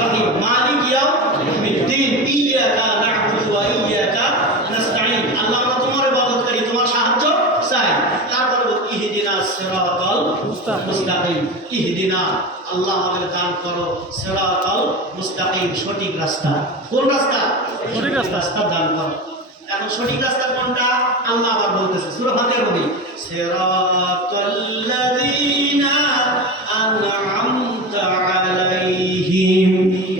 রহিম মালিক ইয়াউমিদ্দিন ইয়্যাকা না'বুদু ওয়া ইয়্যাকা নাস্তাঈন। আল্লাহ, আমরা তোমার ইবাদত করি, তোমার সাহায্য চাই। সিরাতাল মুস্তাকিম। ইহদিনা, আল্লাহ আমাদের দান করো সিরাতাল মুস্তাকিম, সঠিক রাস্তা। কোন রাস্তা? সঠিক রাস্তা। রাস্তা দান করো। এখন সঠিক রাস্তা কোনটা? আল্লাহ আবার বলতেছে সূরা ফাতিহার মধ্যে, সিরাতাল্লাযীনা আন'আমতা আলাইহিম,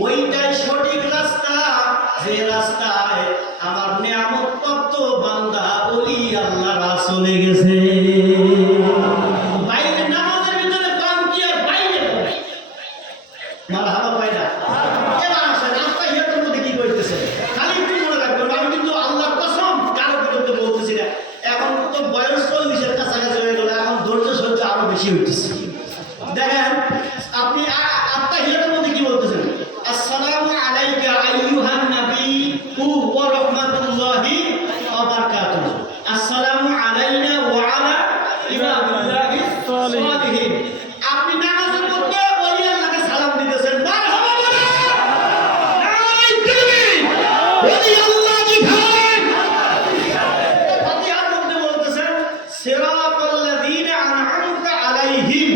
ওইটাই সঠিক রাস্তা যে রাস্তায় আমার নিয়ামতপ্রাপ্ত বান্দা ওলি আল্লাহরা চলে গেছে। বাইরে নামাজের ভিতরে কাম কি আর বাইরে করে মারহাবা পায়না। এবার আসেন আত্তাহিয়াতের মধ্যে কি করতেছে, খালি একটু মনে রাখবেন, আমি কিন্তু আল্লাহর কসম কারো বিরুদ্ধে বলতেছি না। এখন তো বয়স 40-এর কাছাকাছি হয়ে গেল, এখন ধৈর্য সহ্য আরো বেশি হইতেছে। দেখেন আপনি আত্তাহিয়াতের মধ্যে কি বলতেছেন, আসসালামু আলাইকা আইয়ুহান নাবিয়্যু ওয়া রাহমাতুল্লাহি ওয়া বারাকাতুহু, আসসালামু আলাইনা ওয়া আলা ইবাদিল্লাহিস সালিহিন। আপনি নামাজের মধ্যে ওলি আল্লাহকে সালাম দিতেছেন, মারহাবা বলেন, নারায়ে তাকবীর, ওলি আল্লাহ জিহাদ। ফাতিহার মধ্যে বলতেছেন সিরাতাল্লাযীনা আন'আমতা আলাইহিম,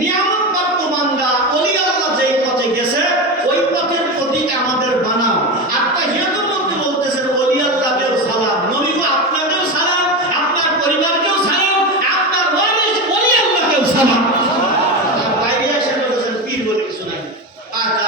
নিয়ামতপ্রাপ্ত বান্দা ওলি আল্লাহ যেই পথে গেছে ওই পথের প্রতীক আমাদের বানাও। আত্তাহিয়াতুর মধ্যে বলতেছেন ওলি আল্লাহকেও সালাম, নবী গো আপনাকেও সালাম, আপনার পরিবারকেও সালাম, আপনার ওয়ারিস ওলি আল্লাহকেও সালাম। আর বাইরে এসে বলতেছেন পীর বলে কিছু নাই, পাকা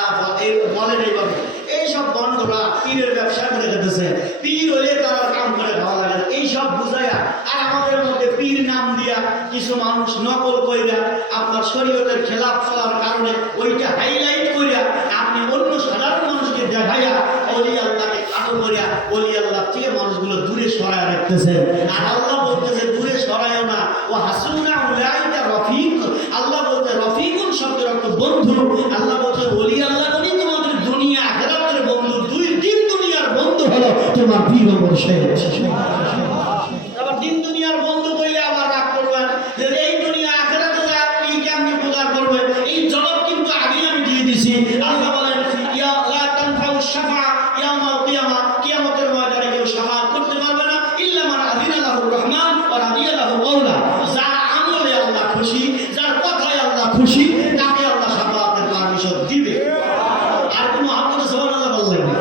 বলেন এইভাবে। এইসব বন্ধরা পীরের ব্যবসা করে যেতেছে, পীর হইলে তারা কাম করে ভালো লাগে, এইসব বুঝাইয়া আর আমাদের মধ্যে পীর নাম দিয়া কিছু মানুষ নকল কইরা আপনার শরীয়তের খেলাফ চলার কারণে ওইটা হাইলাইট কইরা আপনি অন্য সাধারণ মানুষকে দেখাইয়া ওলি আল্লাহকে খাটো করিয়া ওলি আল্লাহ থেকে মানুষগুলো দূরে সরায় রাখতেছে। আর আল্লাহ বলতেছে দূরে সরায়ও না, ও হাসুনা উলাইকা রফিক। আল্লাহ বলতে রফিকুন শব্দের অর্থ বন্ধু। আল্লাহ বলতে ওলি আল্লাহ উনি তোমাদের দুনিয়া আখিরাতের বন্ধু, দিন দুনিয়ার বন্ধু হলো তোমার পীর মুর্শিদ। আবার দিন দুনিয়ার বন্ধু কইলে আবার রাগ করবেন যে এই দুনিয়া আখিরাতে যা কি কেমনি উপকার করবে, এই জবাব কিন্তু আগেই আমি দিয়ে দিছি। আল্লাহ বলেন ইয়া লা তানফাউ শাফা ইয়াউমাল কিয়ামা, কিয়ামতের ময়দানে কেউ শাফাআত করতে পারবে না ইল্লা মান আযিনা লাহুর রহমান ওয়া রাদিয়া লাহু কওলা। যার আমলে আল্লাহ খুশি, যার কথায় আল্লাহ খুশি, তাকে আল্লাহ শাফাআতের পারমিশন দিবে। আর কোনো আপনাদের সুবহানাল্লাহ বললেন না।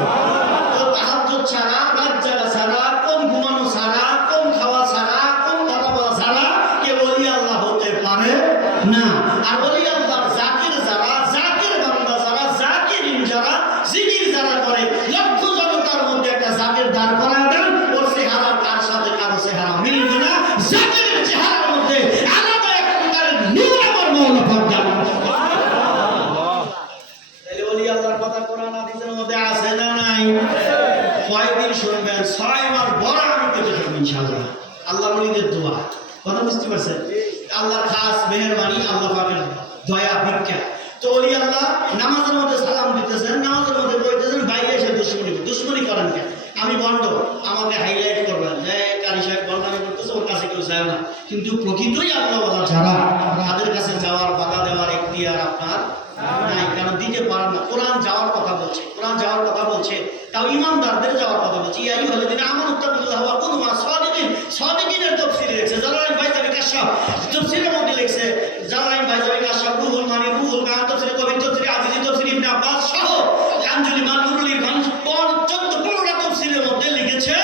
তো তাহাজ্জুদ ছাড়া, রাত জাগা ছাড়া, কম ঘুমানো ছাড়া, কম খাওয়া ছাড়া, কম কথা বলা ছাড়া কেউ ওলি আল্লাহ হতে পারে না। আর ওলি আল্লাহ জাকির যারা, জাকির বান্দা যারা, জাকিরিন যারা, জিকির যারা করে, লক্ষ জনতার মধ্যে একটা জাকির দাঁড় করায় দেন, ওর চেহারা কার সাথে কারো চেহারা মিলবে না। জাকিরের চেহারার মধ্যে আলাদা এক প্রকারের নূর আমার মাওলা পাক দান করেন। তাহলে ওলি আল্লাহর কথা কোরআন হাদিসের মধ্যে আছে না নাই? কয়দিন শুনবেন? 6 মাস বড় আমি পেতে থাকবো ইনশাআল্লাহ। আল্লাহর ওলিদের দোয়া, কথা বুঝতে পারছেন? আল্লাহর খাস মেহেরবানি, আল্লাহ পাকের দয়া ভিক্ষা। তো ওলি আল্লাহ নামাজের মধ্যে সালাম দিতেছেন, নামাজের মধ্যে বলতেছেন, বাইরে এসে দুশ্মনী করেন কেন? আমি বন্ড, আমাকে হাইলাইট করবেন যে কারি সাহেব বন্ডামি করতেছে, ওর কাছে কেউ যায় না। কিন্তু প্রকৃতই আল্লাহওয়ালা যারা, তাদের কাছে যাওয়ার, বাধা দেওয়ার এখতিয়ার আপনার নাই, কারণ দিতে পারেন না। কোরআন যাওয়ার কথা বলছে, কোরআন যাওয়ার কথা বলছে, তাও ইমানদারদের যাওয়ার কথা বলছে। ইয়া আইয়ুহাল্লাযীনা আমানু তাকুল্লাহা ওয়া কুনু মা'আস সাদিকিন। সাদিকিনের তাফসীরে লিখছে জালালাইন বাইজাবি কাশফ, তাফসীরের মধ্যে লিখছে জালালাইন বাইজাবি কাশফ, রুহুল মানি, রুহুল কাম, তাফসীরে কবির, তাফসীরে আজিজি, তাফসীরে ইবনে আব্বাস সহ আঞ্জলি মাননুরুল ইরফান 14-15টা তাফসীরের মধ্যে লিখেছে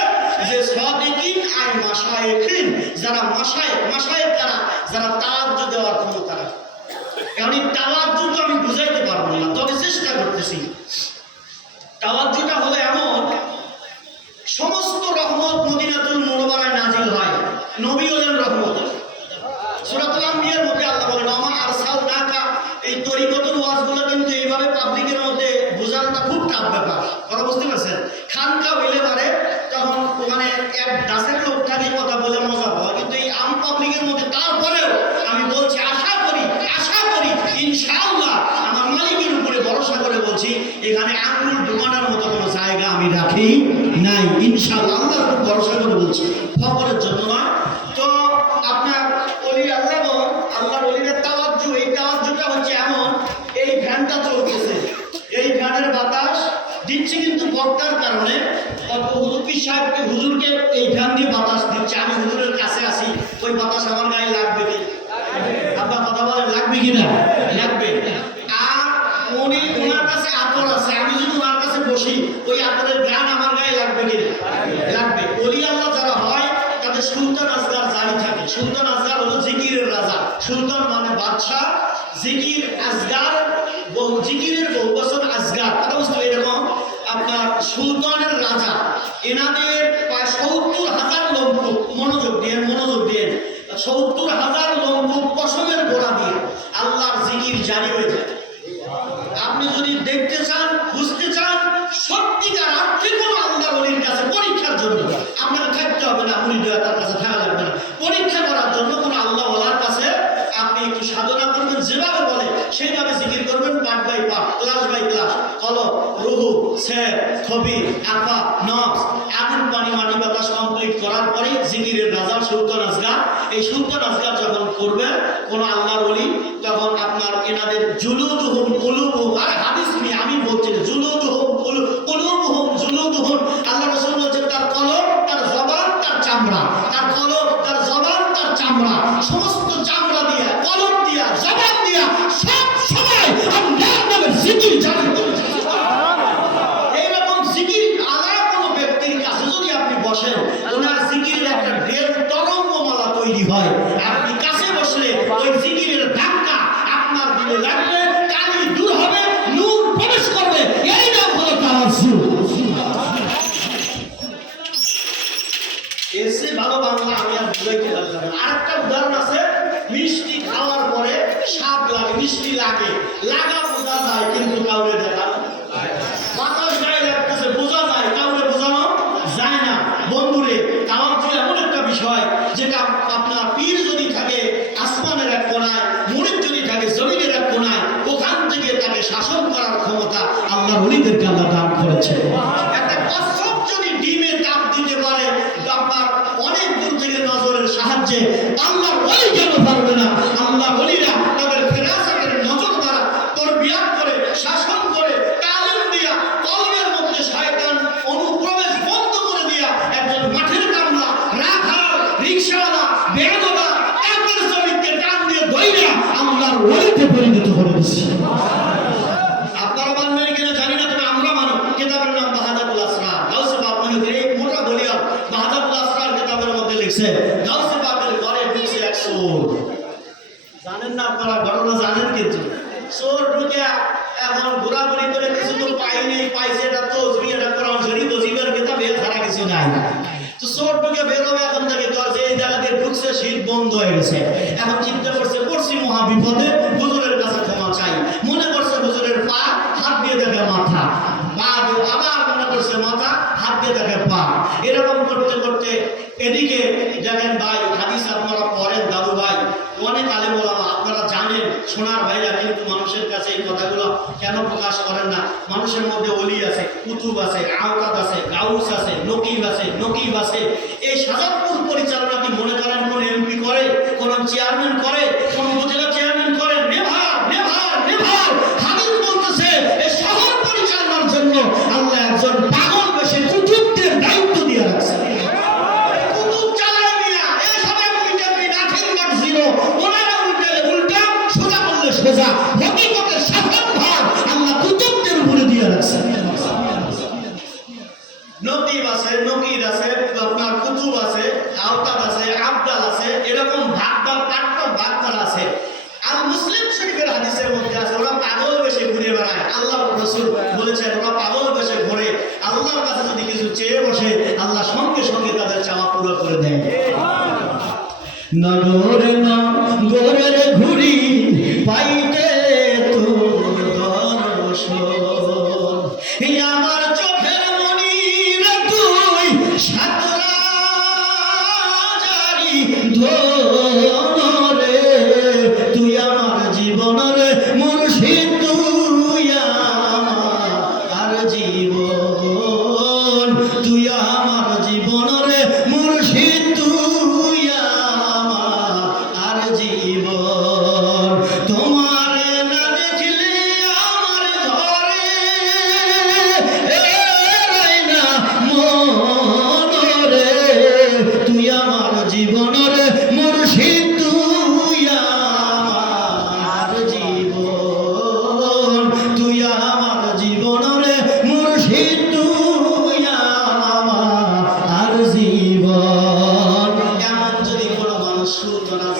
যে সাদিকিন আর মাশায়েখিন, যারা মাশায়েখ তারা, যারা তাওয়াজ্জুহ দেওয়ার ক্ষমতা রাখে। কারণ এই তাওয়াজ্জুহ তো আমি বুঝাইতে পারবো না, তবে চেষ্টা করতেছি। তাওয়াজ্জুহটা হলো এমন, সমস্ত রহমত মদিনাতুল মুনাওয়ারায় নাজিল হয়, নবী হলেন রহমত। সূরাতুল আম্বিয়ার মধ্যে আল্লাহ বলেন আমা আরসালনাকা। এই তরিকতুল ওয়াজগুলো কিন্তু এইভাবে পাবলিকের মধ্যে বোঝানোটা খুব টাফ ব্যাপার, কথা বুঝতে পারছেন? খানকা হইলে পারে তখন ওখানে এক দাসের লোক থাকে, কথা বলে মজা হয়, কিন্তু এই আম পাবলিকের মধ্যে তারপরেও আমি বলছি, আশা করি ইনশাআল্লাহ আমার মালিকের উপরে ভরসা করে বলছি, এখানে আঙ্গুল ঢোকানোর মতো কোনো জায়গা আমি রাখি নাই ইনশাআল্লাহ। আল্লাহর উপর ভরসা করে বলছি, ফকরের জন্য নয়। তো আপনার ওলি আল্লাহ, আল্লাহর ওলিদের তাওয়াজ্জুহ, এই তাওয়াজ্জুহটা হচ্ছে এমন, এই ফ্যানটা চলতেছে, এই ফ্যানের বাতাস দিচ্ছে কিন্তু বক্তার কারণে হুজুরকে এই ফ্যান দিয়ে বাতাস দিচ্ছে। আমি হুজুরের কাছে আসি, ওই বাতাস আমার গায়ে লাগবে কি? লাগবে কিনা? লাগবে। আর ওনার কাছে আতর আছে, আমি যদি ওনার কাছে বসি ওই আতরের গান আমার গায়ে লাগবে কিনা? লাগবে। ওলি আল্লাহ যারা হয় তাদের সুলতান আসগার জারি থাকে। সুলতান আসগার হলো জিকিরের রাজা। সুলতান মানে বাদশাহ, জিকির আসগার, জিকিরের বহু বছর আসগার, কথা বুঝতে হবে। এরকম আপনার সুলতানের রাজা, এনাদের প্রায় ৭০,০০০ লোমকূপ, মনোযোগ দিয়ে ৭০,০০০ লোমকূপ পশমের গোড়া দিয়ে আল্লাহর জিকির জারি হয়ে যায়। আপনি যদি দেখতে চান, বুঝতে চান সত্যিকার অর্থে কোনো আল্লাহর ওলির কাছে পরীক্ষার জন্য আপনাকে থাকতে হবে না, মুরিদ হয়ে তার কাছে থাকা লাগবে না। পরীক্ষা করার জন্য কোনো আল্লাহ ওয়ালার কাছে আপনি একটু সাধনা করবেন, যেভাবে বলে সেইভাবে জিকির করবেন, part by part, class by class, কলব, রুহু, সের, খবি, আফা, নফস, আগুন, পানি, মাটি, বাতাস কমপ্লিট করার পরে জিকিরের রাজা সুলতান আসগার। এই সুলতান আসগার যখন করবে কোনো আল্লাহর ওলি, তখন আপনার এনাদের জুলুদুহুম কুলুবুহুম, আর হাদিস নিয়ে আমি বলছি জুলুদুহুম কুলুবুহুম জুলুদুহুম, আল্লাহ রাসূল বলেছেন তার কলব, তার জবান, তার চামড়া, তার কলব, তার জবান, তার চামড়া, সমস্ত চামড়া দিয়া, কলব দিয়া, জবান দিয়া সব সময় আল্লাহর নামের জিকির জারি করতে। এইরকম জিকির আলা কোনো ব্যক্তির কাছে যদি আপনি বসেন, ওনার জিকিরের একটা ঢেউ তরঙ্গমালা তৈরি হয়। আপনি কাছে বসলে ওই জিকিরের ধাক্কা আপনার দিলে লাগবে, কালি দূর হবে, নূর প্রবেশ করবে। এই নাম হলো তাওয়াজ্জুহ। এসে ভালো বাংলা আমি আর বুঝাইতে পারলাম না। আরেকটা উদাহরণ আছে, মিষ্টি খাওয়ার পরে স্বাদ লাগে, মিষ্টি লাগে, লাগা বোঝা যায় কিন্তু কাউরে দেখা বাতাস গায়ে লাগতেছে, বোঝা যায়, কাউরে বোঝানো যায় না। বন্ধুরে, তাওয়াজ্জুহ এমন একটা বিষয় যেটা আপনার পীর যদি থাকে আসমানের এক কোণায়, মুরিদ যদি থাকে জমিনের এক কোণায়, ওখান থেকে তাকে শাসন করার ক্ষমতা আল্লাহর ওলিদেরকে আল্লাহ দান করেছে। একটা কচ্ছপ যদি ডিমে তাপ দিতে পারে আপনার অনেক দূর থেকে নজরের সাহায্যে, আল্লাহর ওলি কেন পারবে না? আল্লাহর ওলিরা তাদের ফেরাসাতের নজর দ্বারা তরবিয়াত করে, শাসন করে, তালিম দিয়া, কলবের মধ্যে শয়তান অনুপ্রবেশ বন্ধ করে দিয়া একজন মাঠের কামলা, রাখাল, রিকশাওয়ালা, বেয়াদবা, একের জমিকে টান দিয়ে দইরা আল্লাহর ওলিতে পরিণত করে দিচ্ছে। আপনারা মানবেন কিনা জানি না, তবে আমরা মানব। কিতাবের নাম বাহাদাতুল আসরার, গাউসে পাক মহিউদ্দিন, এই মোটা বলিয়া বাহাদাতুল আসরার কিতাবের মধ্যে লিখছে, গাউসে পাকের ঘরে ঢুকছে এক চোর। জানেন না আপনারা, ঘটনা জানেন কিন্তু। চোর ঢুকে এখন ঘোরাঘুরি করে কিছু তো পাই নেই, পাইছে এটা তো এটা কোরআন শরীফ ওজিবের কিতাব, এর ছাড়া কিছু নাই। তো চোর ঢুকে বেরোবে এখন থেকে, যে এই জায়গাতে ঢুকছে শীত বন্ধ হয়ে গেছে। এখন চিন্তা করছে পড়ছি মহা বিপদে, হুজুরের কাছে ক্ষমা চাই। মনে করছে হুজুরের পা, হাত দিয়ে দেখে মাথা, পা আবার মনে করছে মাথা, হাত দিয়ে দেখে পা। এরকম করতে করতে এদিকে দেখেন ভাই, হাদিস আপনারা পড়েন দাদু ভাই, অনেক আলেম ওলামা আপনারা জানেন, সোনার ভাইরা, কিন্তু মানুষের কাছে এই কথাগুলো কেন প্রকাশ করেন না? মানুষের মধ্যে ওলি আছে, কুতুব আছে, আওতাদ আছে, গাউস আছে, নকিব আছে। এই সাজাদপুর পরিচালনা কি মনে করেন কোন এমপি করে, কোন চেয়ারম্যান করে, কোন উপজেলা চেয়ারম্যান করে? নেভার। হাদিস বলতেছে এই শহর পরিচালনার জন্য আল্লাহ একজন পাগল বেশে কুতুবদের দায়িত্ব দিয়ে রাখছে। কুতুব চালায় মিয়া, এই সবাই উল্টাবি, নাথিং বাট জিরো। ওনারা উল্টা, সোজা করলে সোজা। হকিকতের শাসন ভার আল্লাহ কুতুবদের উপরে দিয়ে রাখছে। নকিব আছে, নকির আছে, আপনার কুতুব আছে, আওতাদ আছে, আবদাল আছে, এরকম ভাগ করা আছে। আর মুসলিম শরীফের হাদিসের মধ্যে আছে ওরা পাগল বেশে ঘুরে বেড়ায়। আল্লাহর রাসূল বলেছেন ওরা পাগল বেশে ঘুরে, আল্লাহর কাছে যদি কিছু চেয়ে বসে আল্লাহ সঙ্গে সঙ্গে তাদের চাওয়া পুরো করে দেয়। নগরের ঘুরি পাইতে তোর দর্শন, আমার চোখের মনি রে তুই, সাতরা জারি ধরে, তুই আমার জীবনের মুর্শিদ, তুই আমার জীবন, তুই আমার জীবনের মুর্শিদ, তুই আমার জীবন। তোমার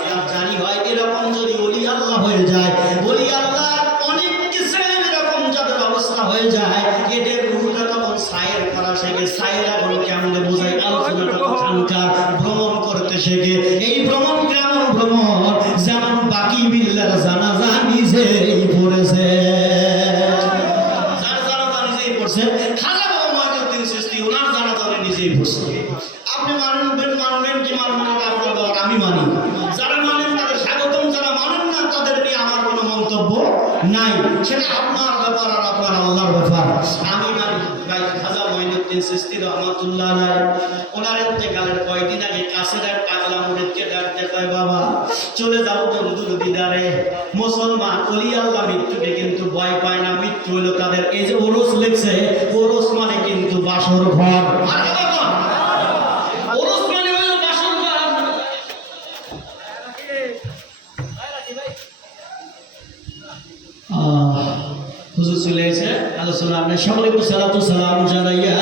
মাঝখান জারি হয়। এরকম যদি ওলি আল্লাহ হয়ে যায়, ওলি আল্লাহ অনেক কিছু এরকম যাদের অবস্থা হয়ে যায়, এদের রূহটা তখন সায়ের করা শেখে। সায়ের এখন কেমনে বোঝায়, আলোচনাটা ওখানকার ভ্রমণ করতে শেখে। এই ভ্রমণ কেমন ভ্রমণ, যেমন বাকি বিল্লার জানাজা নিজেই পড়েছে, যার জানাজা নিজেই পড়ছে। খাজা বাবা মঈনুদ্দিন চিশতি ওনার জানাজা উনি নিজেই পড়ছে। আপনি মানবেন কি মানবেন না আপনার ব্যাপার, আমি মানি। যারা মানেন তাদের স্বাগতম, যারা মানেন না তাদের নিয়ে আমার কোনো মন্তব্য নাই, সেটা আপনার ব্যাপার আর আপনার আল্লাহর ব্যাপার। আমি মানি ভাই খাজা মঈনুদ্দিন চিশতি রহমাতুল্লাহ আলাইহি ওনার ইন্তেকালের কয়েকদিন আগে কাছের এক পাগলা মুরিদকে ডাক দেখায়, বাবা চলে যাও বন্ধুর দিদারে। মুসলমান ওলি আল্লাহ মৃত্যুকে কিন্তু ভয় পায় না, মৃত্যু হলো তাদের। এই যে ওরস লেখছে, ওরস মানে কিন্তু বাসর ঘর। মারহাবা বল। ওরস মানে হলো বাসর ঘর। হুজুর চলে এসে আলোচনা, আপনি সকলে একটু সালাতু সালাম জানাইয়া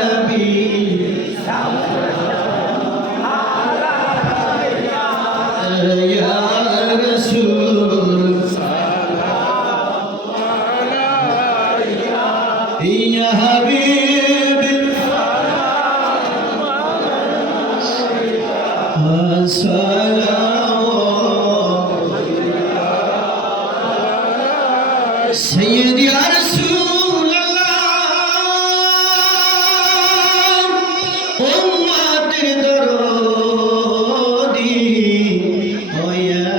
নবী ইয়া রাসূল ইয়া হাবিব আসসালামু سيدي يا رسول الله أمة درودي ويا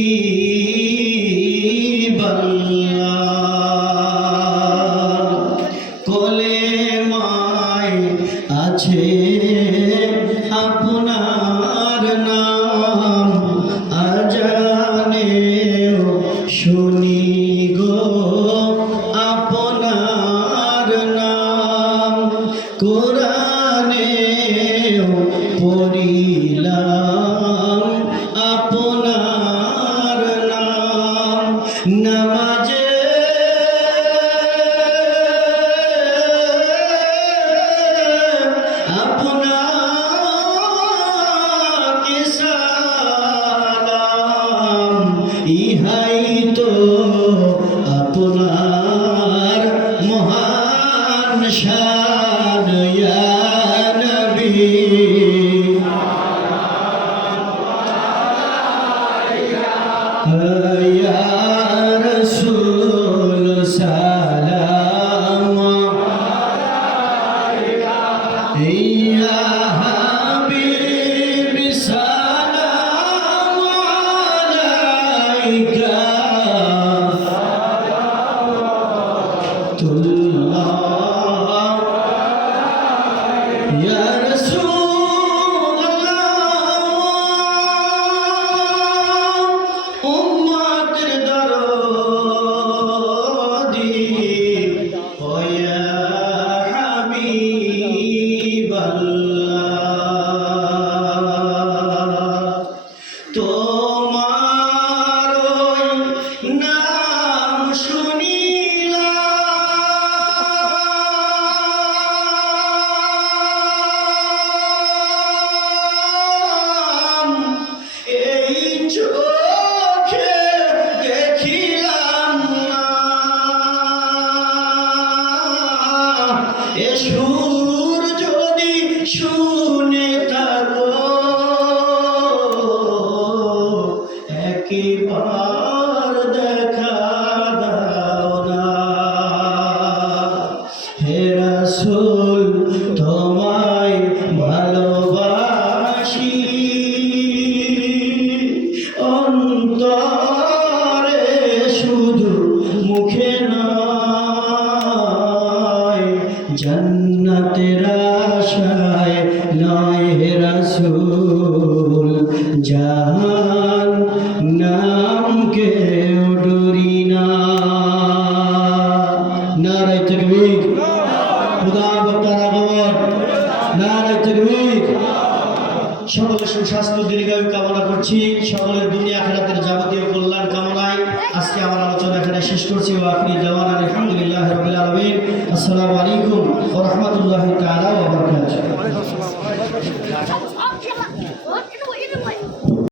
حبيب الله কোলে মায় আছে আপনার নাম, আজানে শুনি গো আপনার নাম, কোরআনে পড়িলাম আপনার নাম, নামাজে আপনাকে সালাম, ইহাই তো আপনার মহান শান ইয়া নবী। ইয়া রাসূল সালাম ইয়া হাবিব সালাম আলাইকা ইয়া রাসূলুল্লাহ উম্মতের দরদি ও ইয়া হাবিবাল্লাহ, তোমার ওই নাম শুনিলাম, এই চোখে দেখিলাম না, এ সুর যদি শুনে থাকো একবার দেখা দাও না, হে রাসূল তোমায় ভালোবাসি, অন্তরে শুধু মুখে নয়, জান্নাতের আশায় নয় হে রাসূল, জাহান নামকে ডরি না। নারায়ে তাকবীর, খুদা বক্তার আগমন, নারায়ে তাকবীর। সকলের সুস্বাস্থ্য দীর্ঘায়ু কামনা করছি, সকলের দুনিয়া আখিরাতের যাবতীয় কল্যাণ কামনায় আজকে আমার আলোচনা এখানে শেষ করছি। ওয়া আখিরি দাওয়ানা আলহামদুলিল্লাহি রাব্বিল আলামিন। আসসালামু আলাইকুম ওয়া রাহমাতুল্লাহি তাআলা ওয়া বারাকাতুহু।